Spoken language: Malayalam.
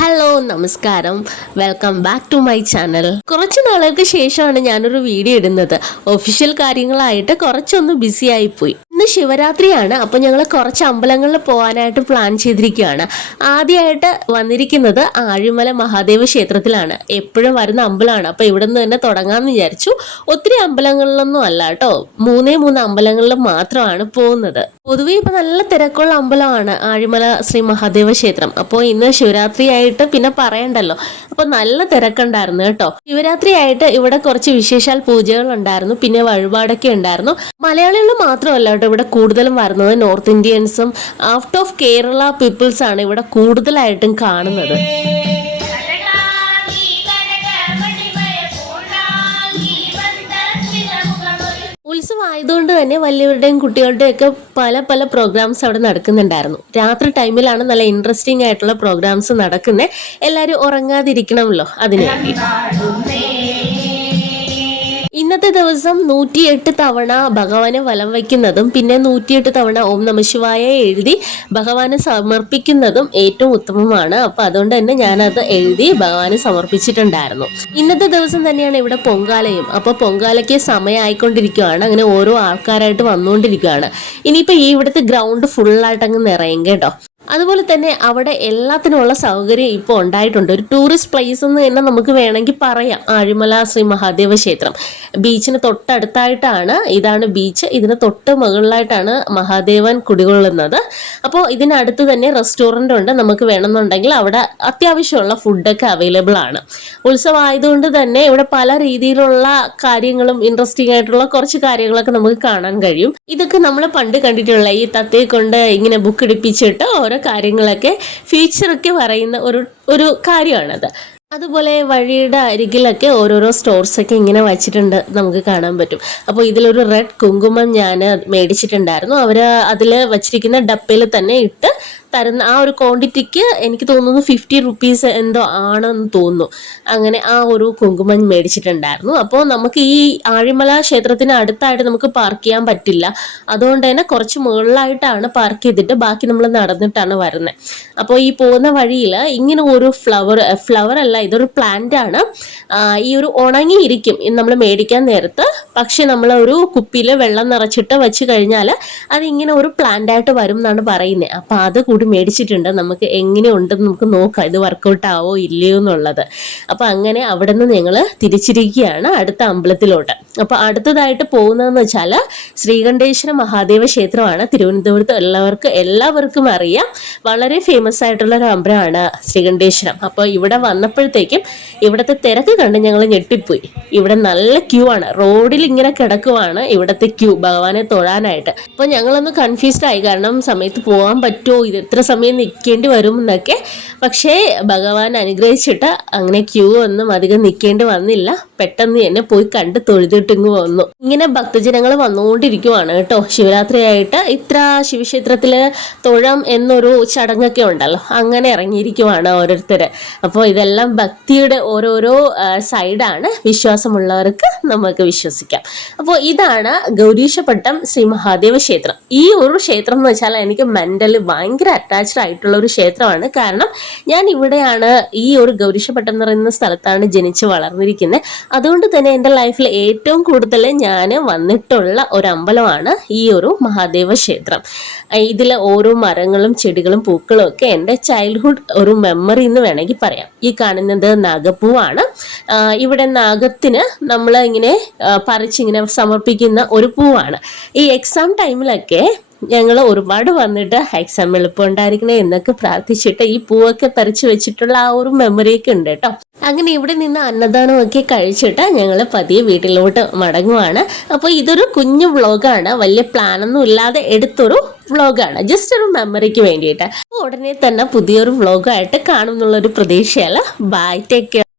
ഹലോ നമസ്കാരം. Welcome back to my channel കുറച്ച് നാളുകൾക്ക് ശേഷമാണ് ഞാനൊരു വീഡിയോ ഇടുന്നത്. ഒഫീഷ്യൽ കാര്യങ്ങളായിട്ട് കുറച്ചൊന്ന് ബിസി ആയിപ്പോയി. ഇന്ന് ശിവരാത്രിയാണ് അപ്പോൾ ഞങ്ങൾ കുറച്ച് അമ്പലങ്ങളിൽ പോകാനായിട്ട് പ്ലാൻ ചെയ്തിരിക്കുകയാണ്. ആദ്യമായിട്ട് വന്നിരിക്കുന്നത് ആഴിമല മഹാദേവ ക്ഷേത്രത്തിലാണ്. എപ്പോഴും വരുന്ന അമ്പലമാണ്. അപ്പോൾ ഇവിടെ നിന്ന് തന്നെ തുടങ്ങാമെന്ന് വിചാരിച്ചു. ഒത്തിരി അമ്പലങ്ങളിലൊന്നും അല്ല കേട്ടോ. മൂന്നേ മൂന്ന് അമ്പലങ്ങളിൽ മാത്രമാണ് പോകുന്നത്. പൊതുവെ ഇപ്പൊ നല്ല തിരക്കുള്ള അമ്പലമാണ് ആഴിമല ശ്രീ മഹാദേവ ക്ഷേത്രം. അപ്പോൾ ഇന്ന് ശിവരാത്രി ആയിട്ട് പിന്നെ പറയണ്ടല്ലോ. അപ്പോൾ നല്ല തിരക്കുണ്ടായിരുന്നു കേട്ടോ. ശിവരാത്രി ആയിട്ട് ഇവിടെ കുറച്ച് വിശേഷാൽ പൂജകൾ ഉണ്ടായിരുന്നു. പിന്നെ വഴിപാടൊക്കെ ഉണ്ടായിരുന്നു. മലയാളികൾ മാത്രമല്ല കേട്ടോ ഇവിടെ കൂടുതലും വരുന്നത്. നോർത്ത് ഇന്ത്യൻസും ഔട്ട് ഓഫ് കേരള പീപ്പിൾസ് ആണ് ഇവിടെ കൂടുതലായിട്ടും കാണുന്നത്. ഉത്സവം ആയതുകൊണ്ട് തന്നെ വലിയവരുടെയും കുട്ടികളുടെയും ഒക്കെ പല പല പ്രോഗ്രാംസ് അവിടെ നടക്കുന്നുണ്ടായിരുന്നു. രാത്രി ടൈമിലാണ് നല്ല ഇൻട്രസ്റ്റിംഗ് ആയിട്ടുള്ള പ്രോഗ്രാംസ് നടക്കുന്നത് എല്ലാവരും ഉറങ്ങാതിരിക്കണമല്ലോ അതിന് ഇന്നത്തെ ദിവസം നൂറ്റിയെട്ട് തവണ ഭഗവാന് വലം വയ്ക്കുന്നതും പിന്നെ നൂറ്റിയെട്ട് തവണ ഓം നമശിവായ എഴുതി ഭഗവാന് സമർപ്പിക്കുന്നതും ഏറ്റവും ഉത്തമമാണ്. അപ്പൊ അതുകൊണ്ട് തന്നെ ഞാനത് എഴുതി ഭഗവാന് സമർപ്പിച്ചിട്ടുണ്ടായിരുന്നു. ഇന്നത്തെ ദിവസം തന്നെയാണ് ഇവിടെ പൊങ്കാലയും. അപ്പൊ പൊങ്കാലയ്ക്ക് സമയമായിക്കൊണ്ടിരിക്കുകയാണ് അങ്ങനെ ഓരോ ആൾക്കാരായിട്ട് വന്നുകൊണ്ടിരിക്കുകയാണ് ഇനിയിപ്പോ ഈ ഇവിടുത്തെ ഗ്രൗണ്ട് ഫുള്ളായിട്ട് അങ്ങ് നിറയും കേട്ടോ. അതുപോലെ തന്നെ അവിടെ എല്ലാത്തിനുമുള്ള സൗകര്യം ഇപ്പോൾ ഉണ്ടായിട്ടുണ്ട്. ഒരു ടൂറിസ്റ്റ് പ്ലേസ് എന്ന് തന്നെ നമുക്ക് വേണമെങ്കിൽ പറയാം. ആഴിമല ശ്രീ മഹാദേവ ക്ഷേത്രം. ബീച്ചിന് തൊട്ടടുത്തായിട്ടാണ് ഇതാണ് ബീച്ച്. ഇതിന് തൊട്ട് മുകളിലായിട്ടാണ് മഹാദേവൻ കുടികൊള്ളുന്നത്. അപ്പോൾ ഇതിനടുത്ത് തന്നെ റെസ്റ്റോറന്റ് ഉണ്ട് നമുക്ക് വേണമെന്നുണ്ടെങ്കിൽ അവിടെ അത്യാവശ്യമുള്ള ഫുഡൊക്കെ അവൈലബിൾ ആണ്. ഉത്സവമായതുകൊണ്ട് തന്നെ ഇവിടെ പല രീതിയിലുള്ള കാര്യങ്ങളും ഇൻട്രസ്റ്റിംഗ് ആയിട്ടുള്ള കുറച്ച് കാര്യങ്ങളൊക്കെ നമുക്ക് കാണാൻ കഴിയും. ഇതൊക്കെ നമ്മൾ പണ്ട് കണ്ടിട്ടുള്ള ഈ തത്തയെ കൊണ്ട് ഇങ്ങനെ ബുക്ക് ഇടിപ്പിച്ചിട്ട് ഓരോ കാര്യങ്ങളൊക്കെ ഫീച്ചറൊക്കെ പറയുന്ന ഒരു ഒരു കാര്യമാണത്. അതുപോലെ വഴിയുടെ അരികിലൊക്കെ ഓരോരോ സ്റ്റോർസൊക്കെ ഇങ്ങനെ വച്ചിട്ടുണ്ട് നമുക്ക് കാണാൻ പറ്റും. അപ്പോൾ ഇതിലൊരു റെഡ് കുങ്കുമം ഞാൻ മേടിച്ചിട്ടുണ്ടായിരുന്നു. അവർ അതിൽ വച്ചിരിക്കുന്ന ഡപ്പയിൽ തന്നെ ഇട്ട് തരുന്ന ആ ഒരു ക്വാണ്ടിറ്റിക്ക് എനിക്ക് തോന്നുന്നു ഫിഫ്റ്റി റുപ്പീസ് എന്തോ ആണെന്ന് തോന്നുന്നു. അങ്ങനെ ആ ഒരു കുങ്കുമം മേടിച്ചിട്ടുണ്ടായിരുന്നു. അപ്പോൾ നമുക്ക് ഈ ആഴിമല ക്ഷേത്രത്തിന് അടുത്തായിട്ട് നമുക്ക് പാർക്ക് ചെയ്യാൻ പറ്റില്ല. അതുകൊണ്ട് തന്നെ കുറച്ച് മുകളിലായിട്ടാണ് പാർക്ക് ചെയ്തിട്ട് ബാക്കി നമ്മൾ നടന്നിട്ടാണ് വരുന്നത് അപ്പോൾ ഈ പോകുന്ന വഴിയിൽ ഇങ്ങനെ ഒരു ഫ്ലവർ ഫ്ലവർ അല്ല ഇതൊരു പ്ലാന്റ് ആണ്. ഈ ഒരു ഉണങ്ങിയിരിക്കും. നമ്മൾ മേടിക്കാൻ നേരത്ത്. പക്ഷെ നമ്മൾ ഒരു കുപ്പിയിൽ വെള്ളം നിറച്ചിട്ട് വെച്ച് കഴിഞ്ഞാൽ അതിങ്ങനെ ഒരു പ്ലാന്റ് ആയിട്ട് വരും എന്നാണ് പറയുന്നത് അപ്പോൾ അത് കൂടി മേടിച്ചിട്ടുണ്ട്. നമുക്ക് എങ്ങനെ ഉണ്ടെന്ന് നമുക്ക് നോക്കാം. ഇത് വർക്കൗട്ട് ആവോ ഇല്ലയോ എന്നുള്ളത്. അപ്പോൾ അങ്ങനെ അവിടെ നിന്ന് ഞങ്ങൾ തിരിച്ചിരിക്കുകയാണ് അടുത്ത അമ്പലത്തിലോട്ട്. അപ്പോൾ അടുത്തതായിട്ട് പോകുന്നതെന്ന് വെച്ചാൽ ശ്രീകണ്ഠേശ്വര മഹാദേവ ക്ഷേത്രമാണ്. തിരുവനന്തപുരത്ത് എല്ലാവർക്കും എല്ലാവർക്കും അറിയാം. വളരെ ഫേമസ് ആയിട്ടുള്ള ഒരു അമ്പലമാണ് ശ്രീകണ്ഠേശ്വരം. അപ്പോൾ ഇവിടെ വന്നപ്പോഴത്തേക്കും ഇവിടുത്തെ തിരക്ക് കണ്ട് ഞങ്ങൾ ഞെട്ടിപ്പോയി. ഇവിടെ നല്ല ക്യൂ ആണ്. റോഡിൽ ഇങ്ങനെ കിടക്കുവാണ് ഇവിടുത്തെ ക്യൂ ഭഗവാനെ തൊഴാനായിട്ട്. അപ്പോൾ ഞങ്ങളൊന്ന് കൺഫ്യൂസ്ഡ് ആയി. കാരണം സമയത്ത് പോകാൻ പറ്റുമോ? ഇത് എത്ര സമയം നിൽക്കേണ്ടി വരും എന്നൊക്കെ പക്ഷേ ഭഗവാൻ അനുഗ്രഹിച്ചിട്ട് അങ്ങനെ ക്യൂ ഒന്നും അധികം നിൽക്കേണ്ടി വന്നില്ല. പെട്ടെന്ന് തന്നെ പോയി കണ്ട് തൊഴുതിട്ടിങ്ങ് വന്നു. ഇങ്ങനെ ഭക്തജനങ്ങൾ വന്നുകൊണ്ടിരിക്കുവാണ് കേട്ടോ. ശിവരാത്രിയായിട്ട് ഇത്ര ശിവക്ഷേത്രത്തിൽ തൊഴം എന്നൊരു ചടങ്ങൊക്കെ ഉണ്ടല്ലോ. അങ്ങനെ ഇറങ്ങിയിരിക്കുവാണ് ഓരോരുത്തർ അപ്പോൾ ഇതെല്ലാം ഭക്തിയുടെ ഓരോരോ സൈഡാണ് വിശ്വാസമുള്ളവർക്ക് നമുക്ക് വിശ്വസിക്കാം. അപ്പോൾ ഇതാണ് ഗൗരീശപട്ടം ശ്രീ മഹാദേവ ക്ഷേത്രം. ഈ ഒരു ക്ഷേത്രം എന്ന് വെച്ചാൽ എനിക്ക് മെന്റലി ഭയങ്കര അറ്റാച്ച്ഡ് ആയിട്ടുള്ള ഒരു ക്ഷേത്രമാണ്. കാരണം ഞാൻ ഇവിടെയാണ് ഈ ഒരു ഗൗരീശപട്ടം എന്ന് പറയുന്ന സ്ഥലത്താണ് ജനിച്ച് വളർന്നിരിക്കുന്നത് അതുകൊണ്ട് തന്നെ എന്റെ ലൈഫിൽ ഏറ്റവും കൂടുതൽ ഞാൻ വന്നിട്ടുള്ള ഒരു അമ്പലമാണ് ഈ ഒരു മഹാദേവ ക്ഷേത്രം. ഇതിലെ ഓരോ മരങ്ങളും ചെടികളും പൂക്കളും ഒക്കെ എന്റെ ചൈൽഡ്ഹുഡ് ഒരു മെമ്മറി എന്ന് വേണമെങ്കിൽ പറയാം. ഈ കാണുന്നത് നാഗപ്പൂവാണ്. ഇവിടെ നാഗത്തിന് നമ്മൾ ഇങ്ങനെ പറിച്ചിങ്ങനെ സമർപ്പിക്കുന്ന ഒരു പൂവാണ്. ഈ എക്സാം ടൈമിലൊക്കെ ഞങ്ങൾ ഒരുപാട് വന്നിട്ട് എക്സാം എളുപ്പമുണ്ടായിരിക്കണേ എന്നൊക്കെ പ്രാർത്ഥിച്ചിട്ട് ഈ പൂവൊക്കെ പറിച്ചു വെച്ചിട്ടുള്ള ആ ഒരു മെമ്മറിയൊക്കെ ഉണ്ട് കേട്ടോ. അങ്ങനെ ഇവിടെ നിന്ന് അന്നദാനമൊക്കെ കഴിച്ചിട്ട് ഞങ്ങൾ പതിയെ വീട്ടിലോട്ട് മടങ്ങുവാണ്. അപ്പോൾ ഇതൊരു കുഞ്ഞു വ്ളോഗാണ്. വലിയ പ്ലാനൊന്നും ഇല്ലാതെ എടുത്തൊരു വ്ളോഗാണ്. ജസ്റ്റ് ഒരു മെമ്മറിക്ക് വേണ്ടിയിട്ട്. ഉടനെ തന്നെ പുതിയൊരു വ്ളോഗായിട്ട് കാണും എന്നുള്ളൊരു പ്രതീക്ഷയല്ല ബൈ ടേക്ക് കെയർ